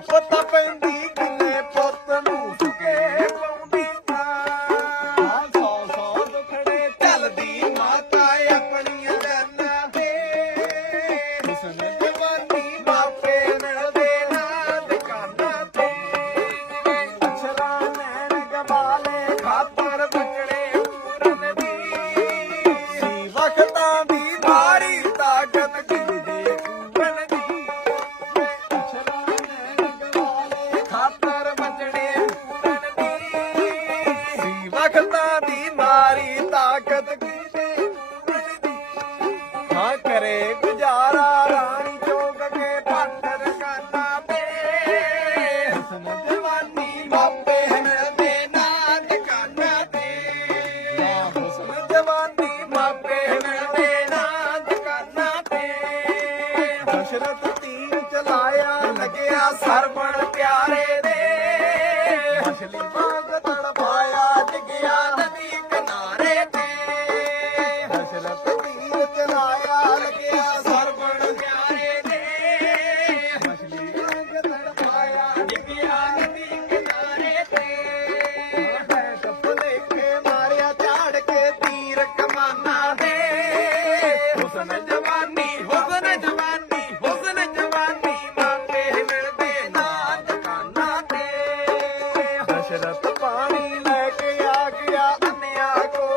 ਆਫਤ ਪੈਂਦੀ ਜਿੰਨੇ ਪੁੱਤ ਨੂੰ ਸੁਕੇ ਪਾਉਂਦੀ ਤਾਂ ਸੌ ਸੌ ਦੁਖੜੇ ਚੱਲਦੀ ਮਾਤਾ ਕਰੇ ਗੁਜ਼ਾਰਾ, ਰਾਣੀ ਚੌਕ ਕੇ ਭੰਡਰ ਕਰਨਾ ਪੇ। ਹੁਸਨ ਜਵਾਨੀ ਮਾਪੇ ਨਾ ਦੁਕਾਨਾਂ ਤੇ ਹੁਸਨ ਜਵਾਨੀ ਮਾਪੇ ਨਾ ਦੁਕਾਨਾਂ ਤੇ ਦਸ਼ਰਤ ਤੀਰ ਚਲਾਇਆ, ਲੱਗਿਆ ਸਰਵਣ ਪਿਆਰੇ।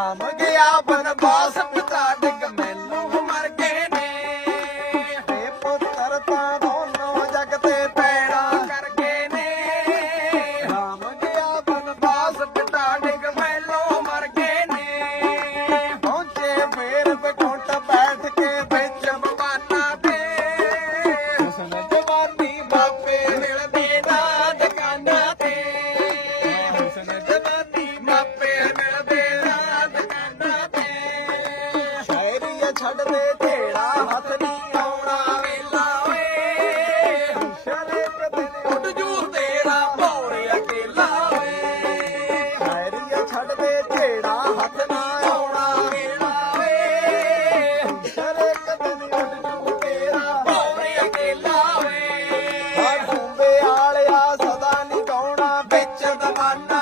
ਰਾਮ ਗਿਆ ਬਨਵਾਸ ਪਿਤਾ ਡਿਗ ਮੈਨੂੰ ਮਰ ਗਏ ਨੇ। ਇਹ ਪੁੱਤਰ ਤਾਂ ਦੋਨੋਂ ਜਗ ਤੇ ਪੈਣਾ ਕਰ ਗਏ ਨੇ। ਰਾਮ ਗਿਆ ਬਨਵਾਸ ਪਿਤਾ ਡਿਗ ਮੈਨੂੰ ਮਰ ਗਏ ਨੇ। ਪਹੁੰਚੇ ਫੇਰ ਬਕੁੰਟ ਬੈਠ ਕੇ ਵਿੱਚ ਬਵਾਨਾ ਤੇ। ਹੁਸਨ ਜਵਾਨੀ ਬਾਪੇ ਮਿਲਦੇ ਨਾ ਛੱਡ ਦੇ ਢੇੜਾ ਹੱਥ ਨਹੀਂ ਆਉਣਾ ਵੇਲਾ ਓਏ। ਸ਼ਰੇ ਕਦੇ ਉੱਡ ਜੂ ਤੇਰਾ ਭੌਰੇ ਅਕੇਲਾ ਓਏ। ਸ਼ਾਇਰੀਆ ਛੱਡ ਦੇ ਢੇੜਾ ਹੱਥ ਨਾ ਆਉਣਾ ਵੇਲਾ ਓਏ। ਸ਼ਰੇ ਕਦੇ ਉੱਡ ਜੂ ਤੇਰਾ ਭੌਰੇ ਅਕੇਲਾ ਓਏ। ਆ ਡੂੰਬੇ ਆਲਿਆ ਸਦਾ ਨਹੀਂ ਗਾਉਣਾ ਵਿੱਚ ਦਵਾਨਾ